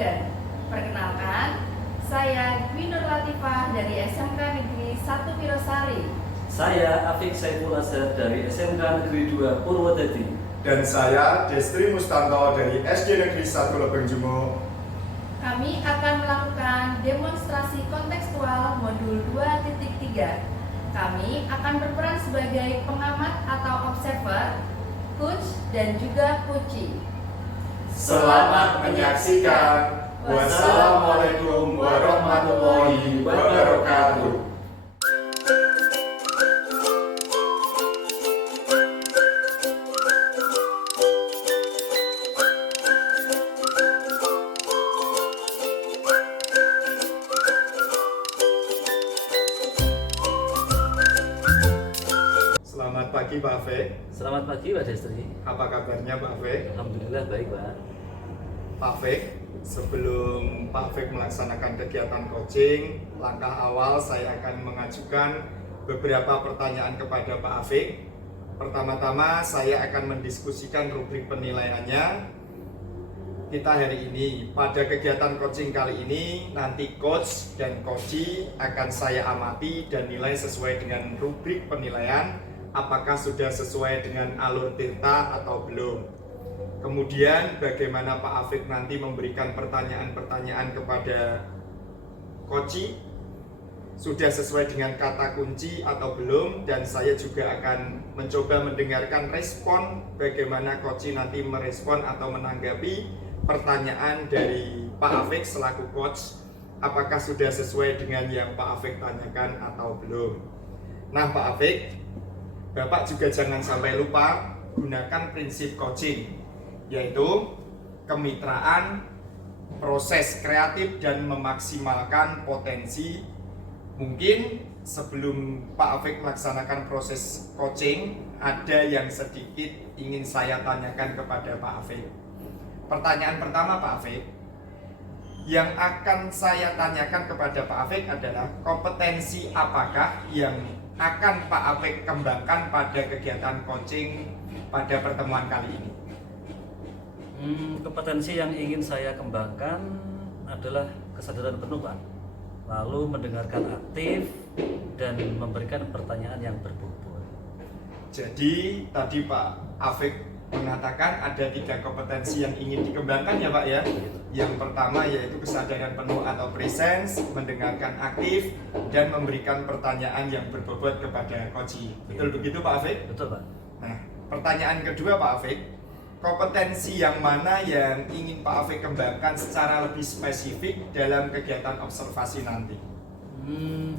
slogan. Perkenalkan, saya Dwi Nur Latifah dari SMK Negeri 1 Wirosari. Saya Afik Saiful Azhar dari SMK Negeri 2 Purwodadi. Dan saya Destri Mustanto dari SD Negeri 1 Lebeng Jumo. Kami akan melakukan demonstrasi kontekstual modul 2.3. Kami akan berperan sebagai pengamat atau observer, coach, dan juga coachee. Selamat menyaksikan. Wassalamualaikum warahmatullahi wabarakatuh. Selamat pagi Pak Afik. Selamat pagi Pak Destri. Apa kabarnya Pak Afik? Alhamdulillah baik Pak. Pak Afik, sebelum Pak Afik melaksanakan kegiatan coaching, langkah awal saya akan mengajukan beberapa pertanyaan kepada Pak Afik. Pertama-tama saya akan mendiskusikan rubrik penilaiannya. Kita hari ini, pada kegiatan coaching kali ini, nanti coach dan coachee akan saya amati dan nilai sesuai dengan rubrik penilaian, apakah sudah sesuai dengan alur tirta atau belum. Kemudian bagaimana Pak Afik nanti memberikan pertanyaan-pertanyaan kepada coachee, sudah sesuai dengan kata kunci atau belum, dan saya juga akan mencoba mendengarkan respon bagaimana coachee nanti merespon atau menanggapi pertanyaan dari Pak Afik selaku coach, apakah sudah sesuai dengan yang Pak Afik tanyakan atau belum. Nah Pak Afik, Bapak juga jangan sampai lupa gunakan prinsip coaching, yaitu kemitraan, proses kreatif, dan memaksimalkan potensi. Mungkin sebelum Pak Afik melaksanakan proses coaching, ada yang sedikit ingin saya tanyakan kepada Pak Afik. Pertanyaan pertama Pak Afik, yang akan saya tanyakan kepada Pak Afik adalah kompetensi apakah yang akan Pak Afik kembangkan pada kegiatan coaching pada pertemuan kali ini? Kompetensi yang ingin saya kembangkan adalah kesadaran penuh Pak, lalu mendengarkan aktif dan memberikan pertanyaan yang berbobot. Jadi tadi Pak Afik mengatakan ada 3 kompetensi yang ingin dikembangkan ya Pak ya. Yang pertama yaitu kesadaran penuh atau presence, mendengarkan aktif, dan memberikan pertanyaan yang berbobot kepada coachee. Betul begitu Pak Afik? Betul Pak. Nah, pertanyaan kedua Pak Afik, kompetensi yang mana yang ingin Pak Afik kembangkan secara lebih spesifik dalam kegiatan observasi nanti?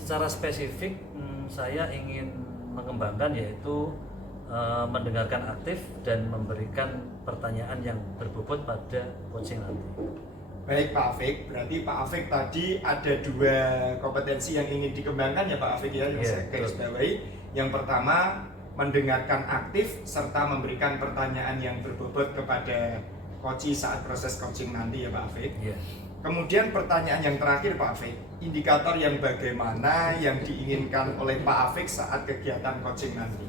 Secara spesifik saya ingin mengembangkan yaitu mendengarkan aktif dan memberikan pertanyaan yang berbobot pada coaching nanti. Baik Pak Afik, berarti Pak Afik tadi ada 2 kompetensi yang ingin dikembangkan ya Pak Afik ya, yang saya garis bawahi. Yang pertama, mendengarkan aktif serta memberikan pertanyaan yang berbobot kepada coachee saat proses coaching nanti ya Pak Afik. Kemudian pertanyaan yang terakhir Pak Afik, indikator yang bagaimana yang diinginkan oleh Pak Afik saat kegiatan coaching nanti?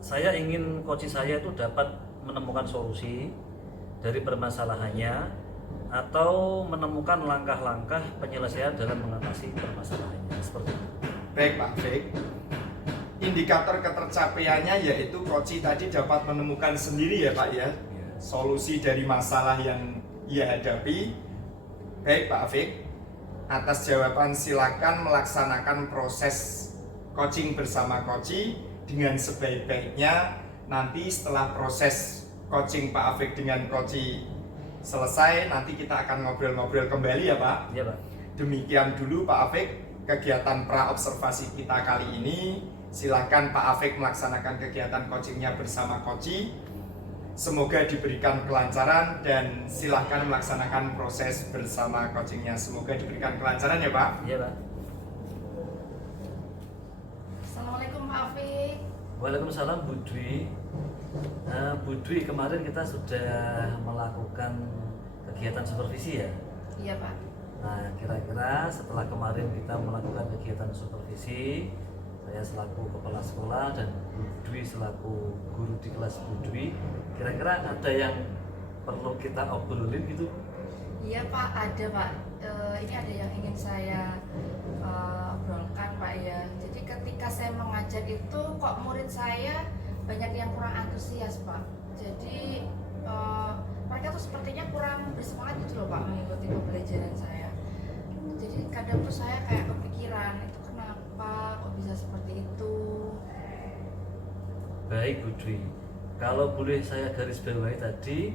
Saya ingin coaching saya itu dapat menemukan solusi dari permasalahannya atau menemukan langkah-langkah penyelesaian dalam mengatasi permasalahannya, seperti itu. Baik Pak Afik, indikator ketercapaiannya yaitu coachee tadi dapat menemukan sendiri ya Pak ya, solusi dari masalah yang ia hadapi. Baik Pak Afik, atas jawaban silakan melaksanakan proses coaching bersama coachee dengan sebaik-baiknya. Nanti setelah proses coaching Pak Afik dengan coachee selesai, nanti kita akan ngobrol-ngobrol kembali ya Pak. Iya Pak. Demikian dulu Pak Afik kegiatan pra-observasi kita kali ini. Silakan Pak Afik melaksanakan kegiatan coachingnya bersama coachee. Semoga diberikan kelancaran dan silakan melaksanakan proses bersama coachingnya. Semoga diberikan kelancaran ya Pak. Iya Pak. Assalamualaikum Pak Afik. Waalaikumsalam Bu Dwi. Bu Dwi, kemarin kita sudah melakukan kegiatan supervisi ya? Iya Pak. Nah, kira-kira setelah kemarin kita melakukan kegiatan supervisi, saya selaku kepala sekolah dan Bu Dwi selaku guru di kelas Bu Dwi, kira-kira ada yang perlu kita obrolin gitu? Iya Pak, ada Pak. Ini ada yang ingin saya obrolkan Pak ya. Jadi ketika saya mengajar itu kok murid saya banyak yang kurang antusias Pak. Jadi mereka tuh sepertinya kurang bersemangat gitu loh Pak mengikuti pembelajaran saya. Jadi kadang tuh saya kayak kepikiran itu kenapa kok bisa seperti itu. Baik Bu Dwi, kalau boleh saya garis bawahi tadi,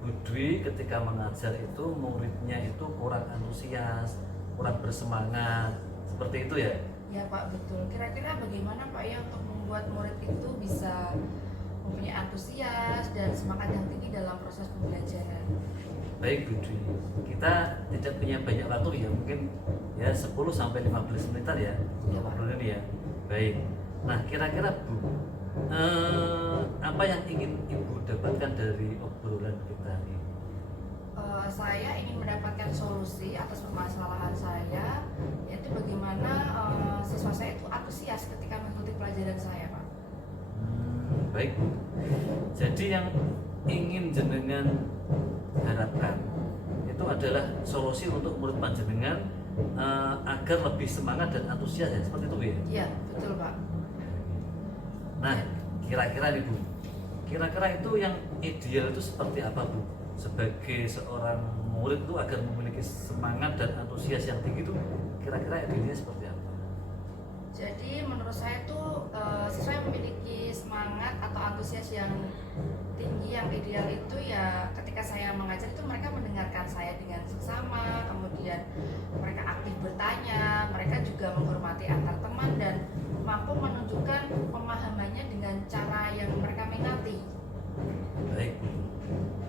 Bu Dwi ketika mengajar itu muridnya itu kurang antusias, kurang bersemangat, seperti itu ya? Ya Pak, betul. Kira-kira bagaimana Pak ya untuk membuat murid itu bisa mempunyai antusias dan semangat yang tinggi dalam proses pembelajaran? Baik Bu Dwi, kita tidak punya banyak waktu ya, mungkin ya 10-15 menitan ya Iya, untuk Pak. obrolan ini ya. Baik. Nah, kira-kira Bu, apa yang ingin Ibu dapatkan dari obrolan kita ini? Saya ingin mendapatkan solusi atas permasalahan saya, yaitu bagaimana siswa saya itu antusias ketika mengikuti pelajaran saya Pak. Baik Bu. Jadi yang ingin jenengan harapkan itu adalah solusi untuk murid panjenengan agar lebih semangat dan antusias ya, seperti itu Bu ya? Iya, betul Pak. Nah, kira-kira nih Bu, kira-kira itu yang ideal itu seperti apa Bu? Sebagai seorang murid itu agar memiliki semangat dan antusias yang tinggi itu kira-kira idealnya seperti apa? Jadi menurut saya tuh siswa yang memiliki semangat atau antusias yang tinggi, yang ideal itu ya ketika saya mengajar itu mereka mendengarkan saya dengan seksama, kemudian mereka aktif bertanya, mereka juga menghormati antar teman dan mampu menunjukkan pemahamannya dengan cara yang mereka minati. Baik Bu.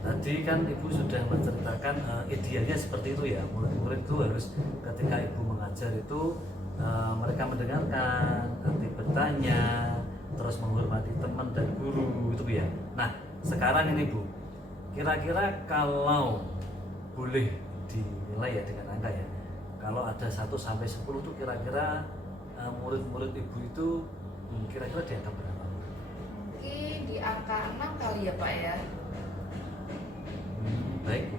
Tadi kan Ibu sudah menceritakan idealnya seperti itu ya. Murid-murid itu harus ketika Ibu mengajar itu mereka mendengarkan, aktif bertanya, terus menghormati teman dan guru gitu Bu ya. Nah, sekarang ini Bu, kira-kira kalau boleh dinilai ya dengan angka ya. Kalau ada 1 sampai 10 tuh kira-kira murid-murid Ibu itu kira-kira di angka berapa? Mungkin di angka 6 kali ya Pak ya. Baik Bu,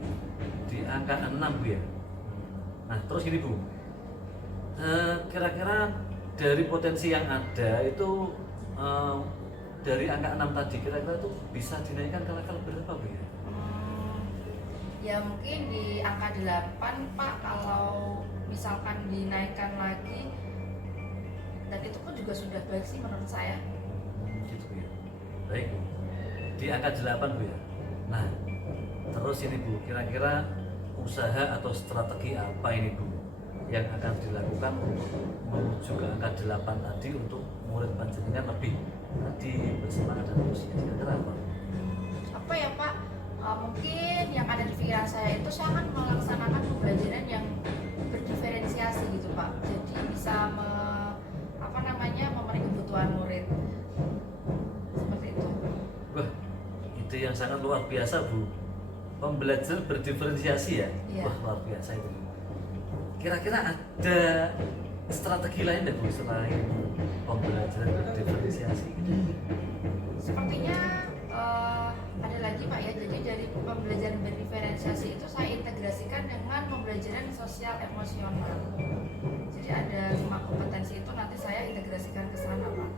di angka 6 Bu ya. Nah terus gini Bu, kira-kira dari potensi yang ada itu dari angka 6 tadi kira-kira itu bisa dinaikkan ke level berapa Bu ya? Ya mungkin di angka 8 Pak, kalau misalkan dinaikkan lagi, dan itu pun juga sudah baik sih menurut saya. Gitu Bu ya. Baik Bu, di angka 8 Bu ya. Nah terus ini Bu, kira-kira usaha atau strategi apa ini Bu yang akan dilakukan untuk menuju ke angka 8 tadi untuk murid panjenengan lebih tadi bersemangat dan antusias, kira-kira apa? Apa ya Pak, mungkin yang ada di pikiran saya itu saya akan melaksanakan pembelajaran yang berdiferensiasi gitu Pak, jadi bisa memenuhi kebutuhan murid seperti itu. Wah, ide yang sangat luar biasa Bu, pembelajaran berdiferensiasi ya. Iya. Wah luar biasa itu. Kira-kira ada strategi lain nggak Bu selain pembelajaran berdiferensiasi? Sepertinya ada lagi Pak ya, jadi dari pembelajaran berdiferensiasi itu saya integrasikan dengan pembelajaran sosial emosional. Jadi ada 5 kompetensi itu nanti saya integrasikan ke sana Pak.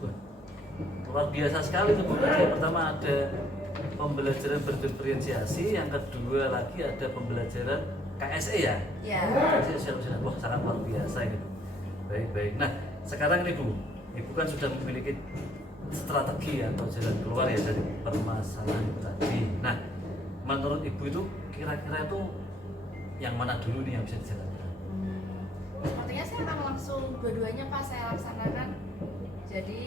Wah, luar biasa sekali tuh Bu. Yang pertama ada pembelajaran berdiferensiasi, yang kedua lagi ada pembelajaran KSE ya. Ya. KSE sosial emosional. Wah sangat luar biasa ini Bu. Baik-baik. Nah sekarang ini Bu, Ibu kan sudah memiliki strategi atau jalan keluar ya dari permasalahan itu tadi. Nah menurut Ibu itu kira-kira itu yang mana dulu nih yang bisa dijalankan? Sepertinya saya akan langsung dua-duanya Pak saya laksanakan. Jadi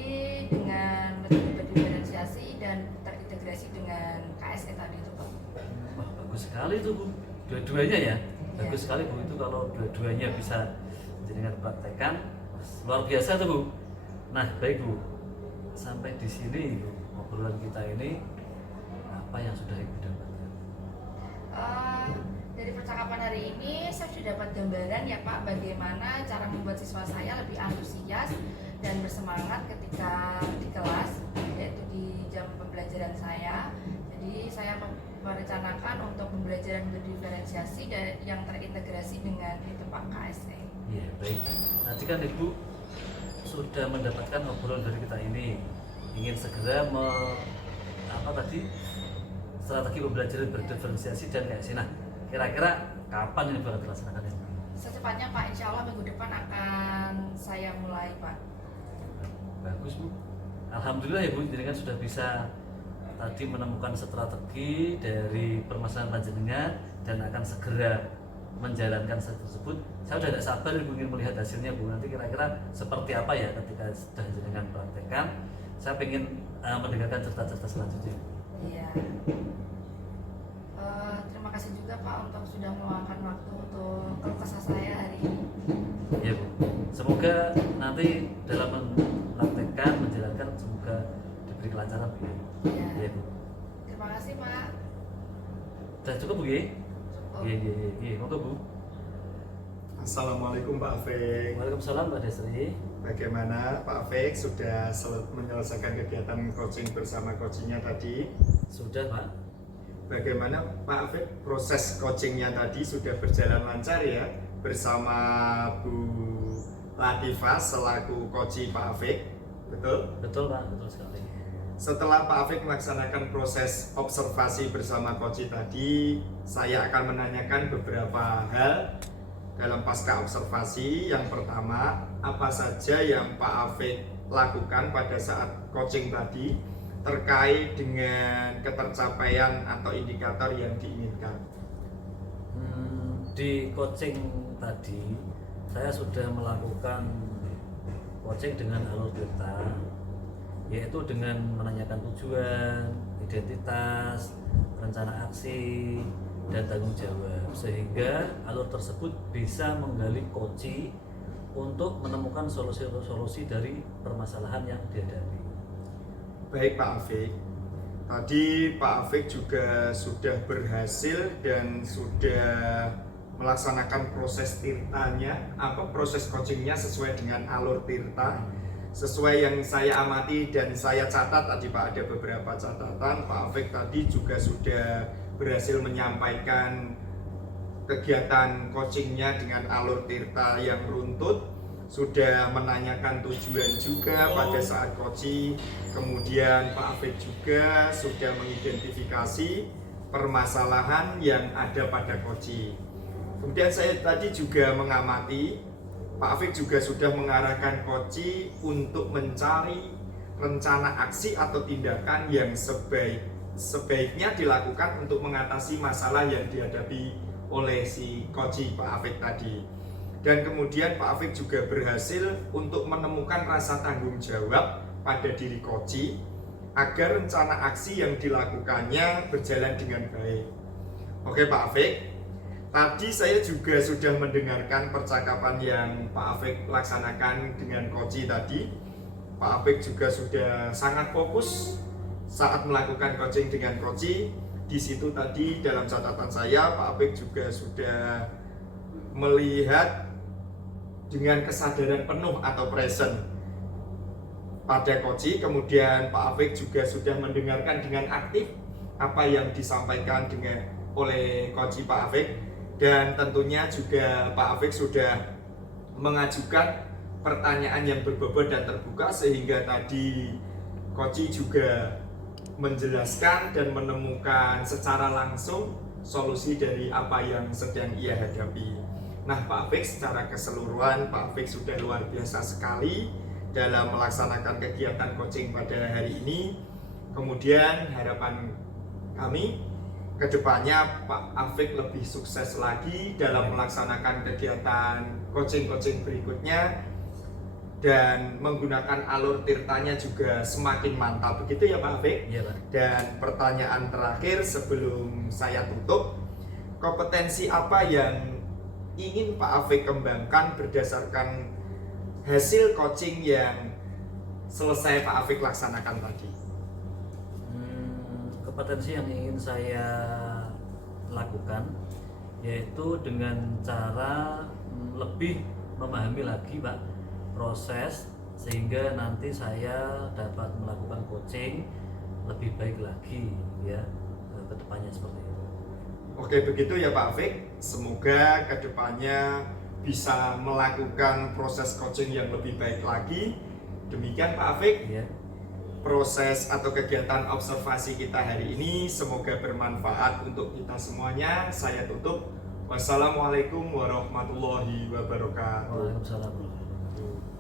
dengan metode berdiferensiasi dan terintegrasi dengan KSE tadi itu Pak. Wah bagus sekali tuh Bu, dua-duanya ya. Bagus Iya. sekali Bu, itu kalau dua-duanya bisa dengan praktekkan luar biasa tuh Bu. Nah baik Bu, sampai di sini Bu, obrolan kita ini apa yang sudah Ibu dapatkan? Dari percakapan hari ini saya sudah dapat gambaran ya Pak, bagaimana cara membuat siswa saya lebih antusias dan bersemangat ketika di kelas, yaitu di jam pembelajaran saya. Jadi Jadi saya merencanakan untuk pembelajaran berdiferensiasi dan yang terintegrasi dengan itu Pak KSE. Iya, baik. Tadi kan Ibu sudah mendapatkan obrolan dari kita ini, ingin segera strategi pembelajaran berdiferensiasi dan KSE. Nah, kira-kira kapan ini bakal dilaksanakan ya? Secepatnya Pak, insya Allah minggu depan akan saya mulai Pak. Bagus Bu. Alhamdulillah ya Bu, jadi kan sudah bisa tadi menemukan strategi dari permasalahan panjenengan dan akan segera menjalankan tersebut. Saya sudah tidak sabar Ibu ingin melihat hasilnya Bu. Nanti kira-kira seperti apa ya ketika sudah jenengan praktekkan. Saya ingin mendengarkan cerita-cerita selanjutnya. Iya. Terima kasih juga Pak untuk sudah meluangkan waktu untuk keluh kesah saya hari ini. Ya Bu. Semoga nanti dalam mempraktekkan, menjalankan semoga diberi kelancaran Bu. Iya. Ya Bu. Terima kasih Pak. Sudah cukup Bu ya? Cukup. Iya, monggo Bu. Assalamualaikum Pak Afik. Waalaikumsalam Mbak Desri. Bagaimana Pak Afik sudah menyelesaikan kegiatan coaching bersama coachingnya tadi? Sudah Pak. Bagaimana Pak Afik proses coachingnya tadi sudah berjalan lancar ya bersama Bu Latifah selaku coach Pak Afik, betul? Betul Pak, betul sekali. Setelah Pak Afik melaksanakan proses observasi bersama coach tadi, saya akan menanyakan beberapa hal dalam pasca observasi. Yang pertama, apa saja yang Pak Afik lakukan pada saat coaching tadi terkait dengan ketercapaian atau indikator yang diinginkan? Di coaching tadi saya sudah melakukan coaching dengan alur tirta, yaitu dengan menanyakan tujuan, identitas, rencana aksi, dan tanggung jawab, sehingga alur tersebut bisa menggali coaching untuk menemukan solusi-solusi dari permasalahan yang dihadapi. Baik Pak Afik, tadi Pak Afik juga sudah berhasil dan sudah melaksanakan proses tirtanya, proses coachingnya sesuai dengan alur tirta. Sesuai yang saya amati dan saya catat tadi Pak, ada beberapa catatan. Pak Afik tadi juga sudah berhasil menyampaikan kegiatan coachingnya dengan alur tirta yang runtut, sudah menanyakan tujuan juga pada saat coaching. Kemudian Pak Afik juga sudah mengidentifikasi permasalahan yang ada pada coaching. Kemudian saya tadi juga mengamati Pak Afik juga sudah mengarahkan coaching untuk mencari rencana aksi atau tindakan yang sebaiknya dilakukan untuk mengatasi masalah yang dihadapi oleh si coaching Pak Afik tadi. Dan kemudian Pak Afik juga berhasil untuk menemukan rasa tanggung jawab pada diri coaching agar rencana aksi yang dilakukannya berjalan dengan baik. Oke Pak Afik, tadi saya juga sudah mendengarkan percakapan yang Pak Afik laksanakan dengan coaching tadi. Pak Afik juga sudah sangat fokus saat melakukan coaching dengan coaching. Di situ tadi dalam catatan saya Pak Afik juga sudah melihat dengan kesadaran penuh atau present pada coaching. Kemudian Pak Afik juga sudah mendengarkan dengan aktif apa yang disampaikan oleh coaching Pak Afik. Dan tentunya juga Pak Afik sudah mengajukan pertanyaan yang berbobot dan terbuka, sehingga tadi coaching juga menjelaskan dan menemukan secara langsung solusi dari apa yang sedang ia hadapi. Nah Pak Afik, secara keseluruhan Pak Afik sudah luar biasa sekali dalam melaksanakan kegiatan coaching pada hari ini. Kemudian harapan kami kedepannya Pak Afik lebih sukses lagi dalam melaksanakan kegiatan coaching-coaching berikutnya, dan menggunakan alur tirtanya juga semakin mantap, begitu ya Pak Afik? Iya Pak. Dan pertanyaan terakhir sebelum saya tutup, kompetensi apa yang ingin Pak Afik kembangkan berdasarkan hasil coaching yang selesai Pak Afik laksanakan tadi? Kompetensi yang ingin saya lakukan yaitu dengan cara lebih memahami lagi Pak proses, sehingga nanti saya dapat melakukan coaching lebih baik lagi ya. kedepannya seperti itu. Oke, begitu ya Pak Afik. Semoga kedepannya bisa melakukan proses coaching yang lebih baik lagi. Demikian Pak Afik, Ya. proses atau kegiatan observasi kita hari ini semoga bermanfaat untuk kita semuanya. Saya tutup. Wassalamualaikum warahmatullahi wabarakatuh. Waalaikumsalam warahmatullahi wabarakatuh.